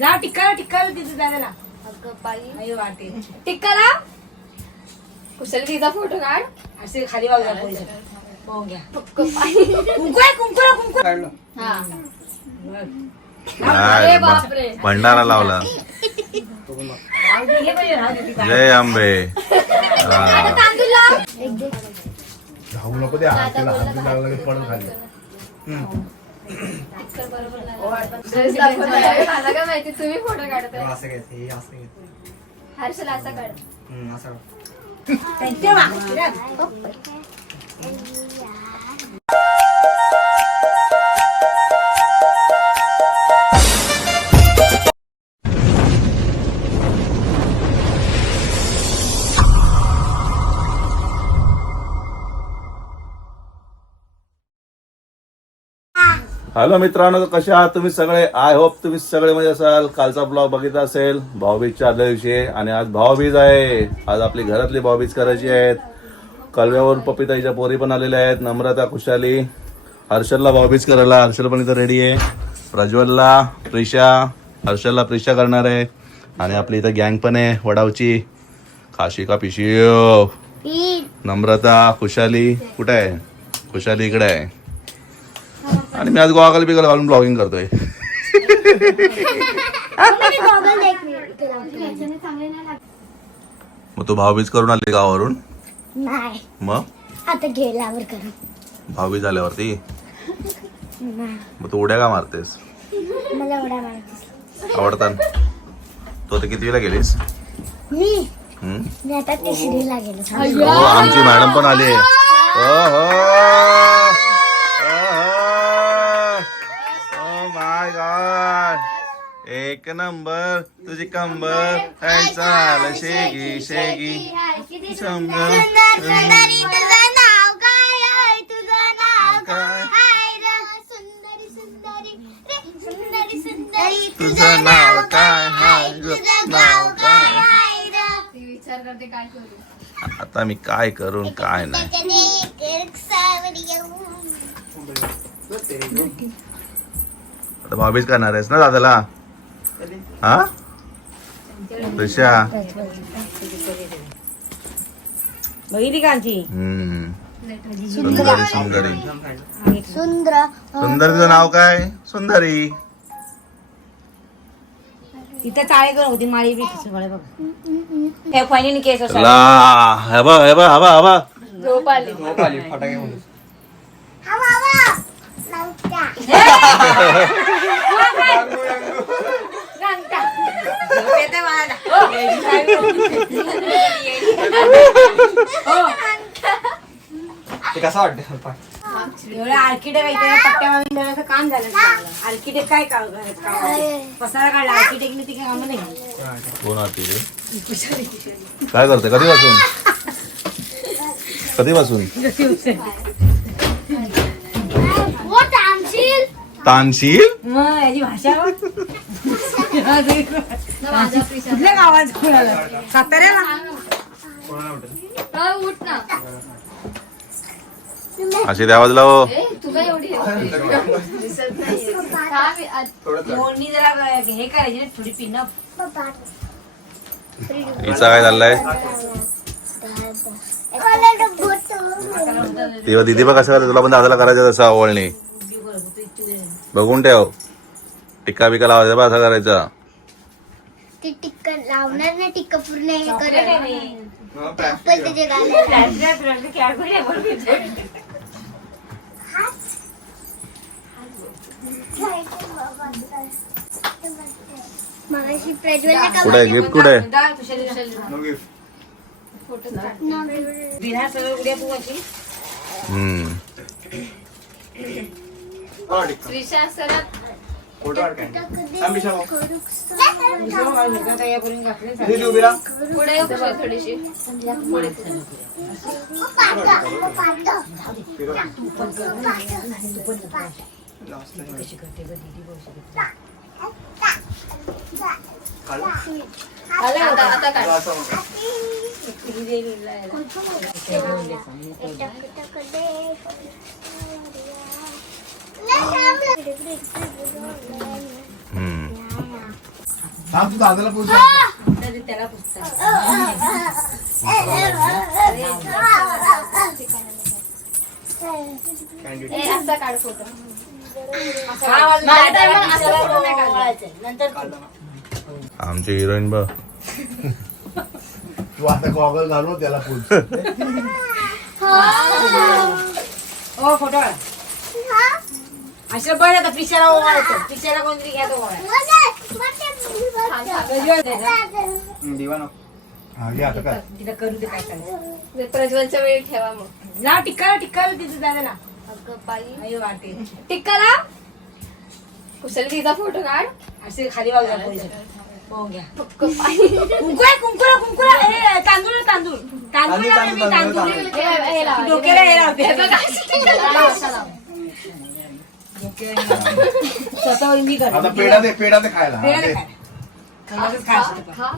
लाव टिक्का टिक्का तिथे दादाला अगं बाई. आई वाटे. टिक्काला कुशल तिचा फोटो काढ. असे खाली वागला. पाहून घ्या. कुंकू आहे कुंकू. हा. अरे बापरे. भंडारा लावला. हे. जय आंबे. तांदूळ लाव. धावू नको ते हात लागला की पडून खाली. मला काय माहिती तुम्ही फोटो काढताय असं घ्यायचं हे असं घ्यायचं हर्षल असा काढ हम्म, असं हॅलो मित्रांनो कसे आहात तुम्ही सगळे? आय होप तुम्ही सगळे म्हणजे असाल. कालचा ब्लॉग बघितला असेल. भाऊबीजच्या आदल्या दिवशी आहे. आणि आज भाऊबीज आहे. आज आपली घरातली भाऊबीज करायची आहेत. कलव्यावरून पपिताईच्या पोरी पण आलेल्या आहेत. नम्रता खुशाली. हर्षलला भाऊबीज करायला. हर्षल पण इथं रेडी आहे. प्रज्वलला प्रिशा. हर्षलला प्रिशा करणार आहे. आणि आपली इथं गँग पण आहे वडावची. खाशी का पिशी. नम्रता खुशाली. कुठे आहे? खुशाली इकडे आहे. आणि मी आज गोवागल बिगल घालून ब्लॉगिंग करतोय. मग तू भाऊबीज करून आली गावावरून? नाही. मग? आता गेल्यावर करू. भाऊबीज झाल्यावरती मग तू उड्या का मारतेस? मला आवडतात तू आता कितवीला गेलीस? मी? हम्म? मी आता तिसरीला गेलो. हो आमची मॅडम पण आली आहे. एक नंबर तुझी कंबर काय चाल शेगी. शेगी शंभर तुझं नाव काय नाव काय? काय र? सुंदरी सुंदरी रे सुंदरी सुंदरी. तुझं नाव काय हाय ग? तुझं नाव नाव काय? काय आहे र? ती विचार करते काय करू? आता मी काय करून काय नाही. भाभीच करणार आहेस ना दादाला? हा? ऋषा बघितली का आमची हम्म. सुंदरी. नाव काय? सुंदरी. तिथं चाळे करत होती माळी बी सगळे बघ. त्या फायनीने केस असा. ला बघ बघ हवा हवा झोप आली झोप आली फटाके म्हणून हवा हवा नव्हत्या झोप येते मला. ते कसं वाटतं पाय एवढं आर्किटेक्ट इथे पट्ट्या मारून काम झालं आर्किटेक्ट काय काम काम पसारा काढला आर्किटेक्टने ती कामं नाही कोण आती रे? काय करते कधी वाचून कधी वाचून हो थांबशील तानशील? मग याची भाषा. कुठल्या गावात कोणाला साताऱ्याला? उठ ना. अशी आवाज लाव ए तुला एवढी दिसत नाही मोडणी जरा हे करायची थोडी हिचा काय चाललाय? तेव्हा दिदी बघ कसं करते तुला पण दादाला करायचं तसं आवडणी. बघून ठेव. टिक्का बिक्का लावायचा बा असं करायचा. ती टिक्का लावणार ना टिक्का पूर्ण हे करत पण त्याचे मगाशी का कुठे गिफ्ट कुठे हम्म. त्रिशा सरात फोटो काढ काय थांब बिशा भाऊ. तयार करून घातले इथे उभी राहा. पुढे ये कुशल थोडीशी आता आता काढ असं म्हणतो. तू दादाला त्याला हा, आमची हिरोईन बघ. तू आता गॉगल घालून त्याला पोहोच हो फोटो असं बरं का ओवाळायचं. पिक्चरला कोणतरी घ्या तो ओवाळायचं. कधी ओवाळायचं? दिवा नको हा घे आता काय? तिथं करू दे काय करायचं ते प्रज्वलच्या वेळी ठेवा मग. टिक्का टिक्का तिथं दादा ना. अगं बाई. अयो वाटे. टिक्का लाव कुशल तिचा फोटो काढ. असे खाली पोरीचं. हो घ्या. अगं बाई. हे, तांदूळ तांदूळ. तांदूळ मी तांदूळ हे- हे लाव. डोक्याला हे लावते. लाव, असा लाव. स्वतःवर मी करते. आता पेढा दे पेढा दे खायला हा, दे. काय? ते पण. खा.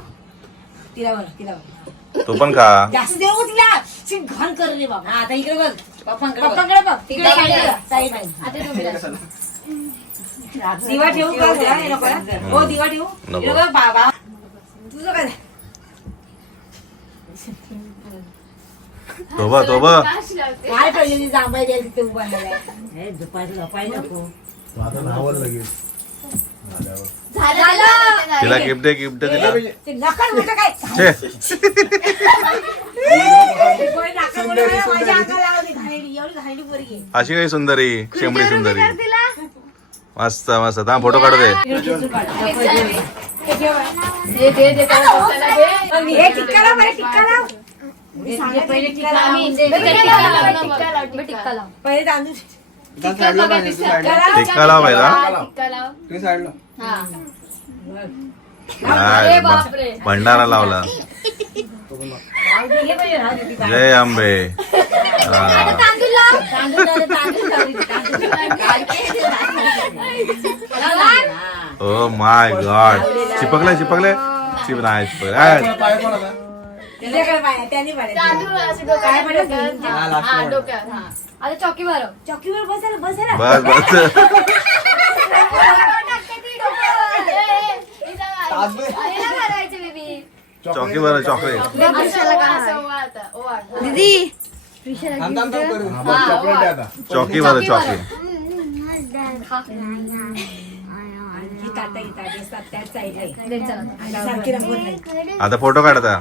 तिला बरं तिला बरं तू पण खा जास्त देऊ तिला शी, घाण कर रे बाबा हा, आता इकडे बघ पप्पांकडे बघ तिकडे. आता तुम्ही लाव. दिवा ठेवू का जरा? हे नको ना? हो दिवा ठेवू नको. हे बघ बाबा तुझं काय तो तो काश लावते. काय पाहिजे ती जांभळी द्यायला तिथे उभा राहिलाय झोपायचं झोपायला नको तू आता नावर लगेच झालं. तिला गिफ्ट दे गिफ्ट दे तिला ते नका म्हणतो काय छे कोणी नका म्हणू नये, माझ्या अंगाला लावली घाणेरडी, एवढी घाणेरडी पोरगी आहे. अशी काही सुंदरी शेंबडी सुंदरी. मस्त मस्त थांब फोटो काढू दे. हे. हे टिक्का लाव बरं, टिक्का लाव पहिले टिक्का लाव. आम्ही- बे, टिक्का लाव, टिक्का लाव, टिक्का लाव. पहिले तांदूळ त्या साईडला पाहिजे तू साईडला टिक्का लाव पहिला हा, टिक्का लाव. तुम्ही साईडला हा. काय अरे बापरे. भंडारा लावला हे तांदूळ. जय आंबे हा. तांदूळ लाव. तांदूळ लाव, तांदूळ लाव, तांदूळ लाव. हा. ओ माय गॉड चिपकले चिपकले चिप नाही चिपकले आ, पाय पण आता. त्याच्याकडे त्याने काय. हा. आता चौकी भरव चौकीवर बसायला बसायला बस बस चौकी बरं चॉकलेट दीदी. थांब थांब थांब करू. हा, बस चॉकलेट आहे आता. चौकी बरं चौकी ही. ताटं, ही ताटं असतात, त्याच साईडला आहे. आणि सारखी रंगवत नाही. आता फोटो काढता.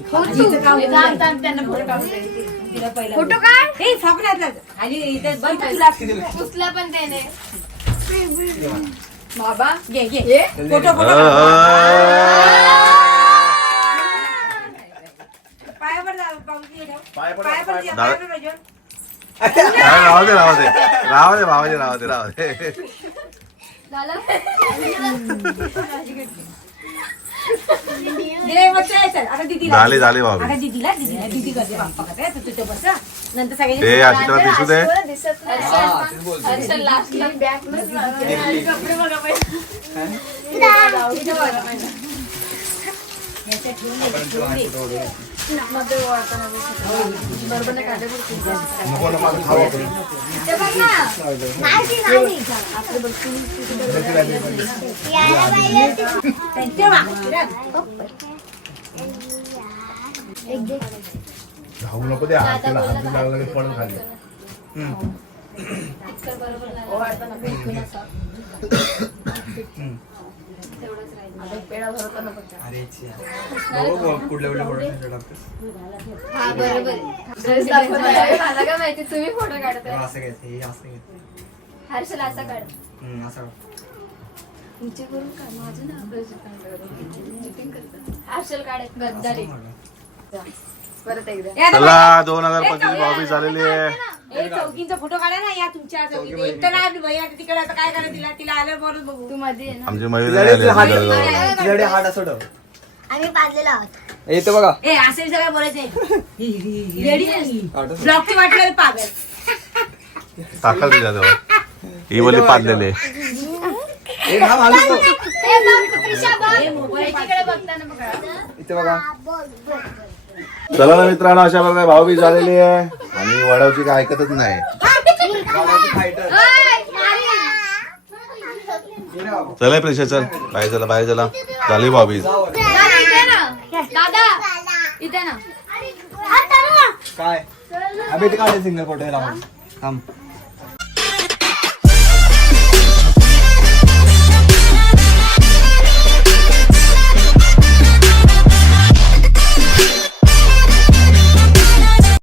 हिचं काम होऊन जाईल. तिला पहिला फोटो काढ. हे लागत. खाली इथे बंद तुला पुसला पण त्याने बाबा घे घे फोटो फोटो पायावर जा, पाऊलकी ठेव. पाय पड, पायावर पाय जा, पड. पायावर पाहिजे. राहू दे राहू दे राहू दे भावाजी राहू दे राहू दे झालं. आता दीदीला. झाली झाली भाऊ आता दीदीला दीदीला दीदी करते बाप्पा करते तू तिथे बस नंतर ते सगळे अशी तुला दिसू दे हा, लास्टला बॅग कपडे बघा नको नको आता खाऊ आपण. यायला पाहिजे धावू नको दे हात त्याला हात लागला की पडून खाली कुठल्या कुठल्या हा बरोबर. दाखवताय. मला काय माहिती तुम्ही फोटो काढताय. असं घ्यायचं हे असं घ्यायचं हर्षल असा काढ. हम्म, असं काढ. तुमचे करून का माझं ना हर्षल काढ. गद्दारी. परत एकदा. चला दोन हजार पंचवीस भाऊबीज झालेली आहे. ए चौकींचा फोटो काढा ना या तुमच्या चौकीत नाही भैया तिकडे आता काय करा तिला? तिला आलं बरोबर बघू. तू मध्ये आहे ना. आमची तिच्याकडे हात असं ठेव आम्ही पाजलेलो आहोत येतो बघा. ए असेल सगळं. ब्लॉकची वाटलं पागल. टाकल तिच्या जवळ. ही बोली पाडलेले एक हा माणूस तो. ए, मोबाईल एकीकडे बघताना बघा. इथे बघा. चला ना मित्रांनो अशा प्रकारे भाऊबीज झालेली आहे. आणि वडावची काय ऐकतच नाही. चला प्रेशा चल. बाहेर चला बाहेर चला. झाली ना. काय? अभि ते काढे सिंगल फोटो लावून. थांब.